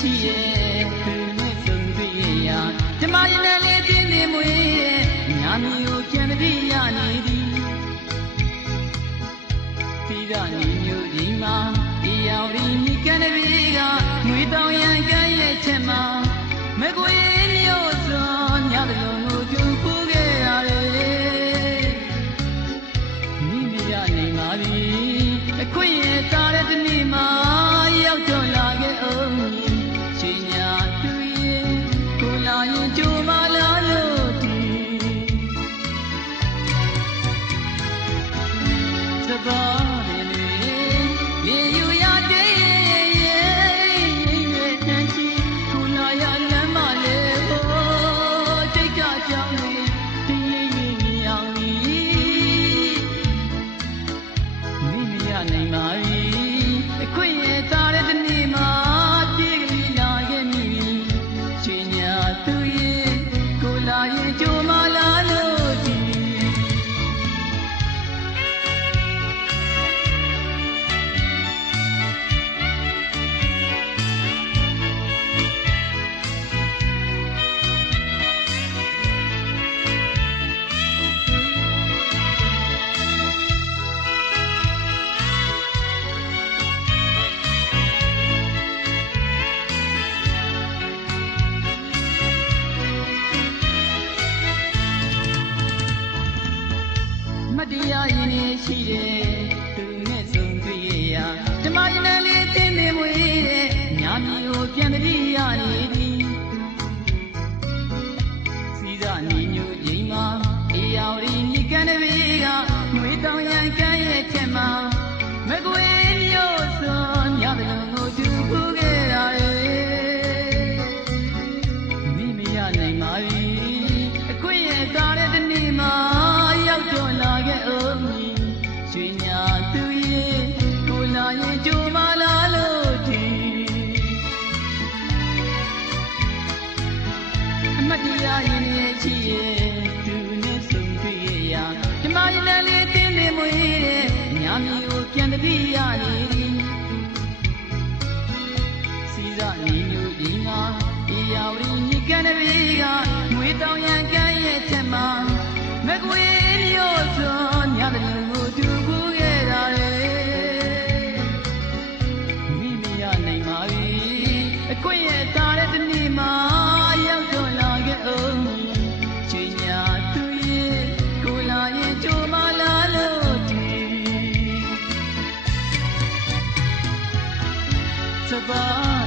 ရှိရဲ့သူနဲ့ဆုံတွေ့ရဓမ္မရနဲ့လေးတင်းနေမွေရဲ့ညာမီကိုပြန်တည်းရနေသည်သီရနေမျိုးကြီးမှာဒီရောက်ဒီမိကန်တဲ့ဘေးကငွေတောင်ရန်ကမ်းရဲ့ချက်မှာမကွေမျိုးစွန်ညတလုံးကိုကျူခိုးခဲ့ရတယ်မိမိရနေပါပြီအခွင့်ရဲ့သားတဲ့ဒီနေ့မှာရောက်တော့လာခဲ့အောင်ချိန်ညာသူရဲ့ကိုလာရင်ကြိုမလာလို့ဒီသဘာနိုင်ပါပြီအခွင့်ရဲ့သားတဲ့ဒီနေ့မှာပြေးလာခဲ့မိချိန်ညာသူရဲ့ကိုလာရင်ကြိုမလာလို့ဒီတရားရင်ရှိတယ်သူနဲ့ဆုံတွေ့ရဓမ္မရနဲ့လေးတင်းနေမွေတဲ့ညာမီကိုပြန်တည်းရနေသည်စီးစားနေညိုချိန်မှာအေးရောက်ဒီမိကန်တဲ့ဘေးကငွေတောင်ရန်ကမ်းရဲ့ချက်မှာမကွေမျိုးစွန်ညတလုံးကိုကျူခိုးခဲ့ရတယ်မိမရနိုင်ပါပြီအခွင့်ရဲ့သားတဲ့ဒီနေ့မှာရောက်တော့လာခဲ့အောင်ရွှေညာသူရဲ့ကိုလာရင်ကြိုမလာလို့ဒီအမတရားရင်ရဲ့ရှိရဲ့သူနဲ့ဆုံတွေ့ရဓမ္မရနဲ့လေးတင်းနေမွေတဲ့ညာမီကိုပြန်တည်းရနေသည်စီးစားနေမျိုးဒီမှာအေးရောက်ဒီမိကန်တဲ့ဘေးကငွေတောင်ရန်ကမ်းရဲ့ချက်မှာမကွေမျိုးစွန်ညတလုံးကိုကျူခိုးခဲ့ရတယ်မိမရနိုင်ပါပြီအခွင့်ရဲ့သားတဲ့ဒီနေ့မှာရောက်တော့လာခဲ့အောင်ချိန်ညာသူရဲ့ကိုလာရင်ကြိုမလာလို့ဒီသဘာ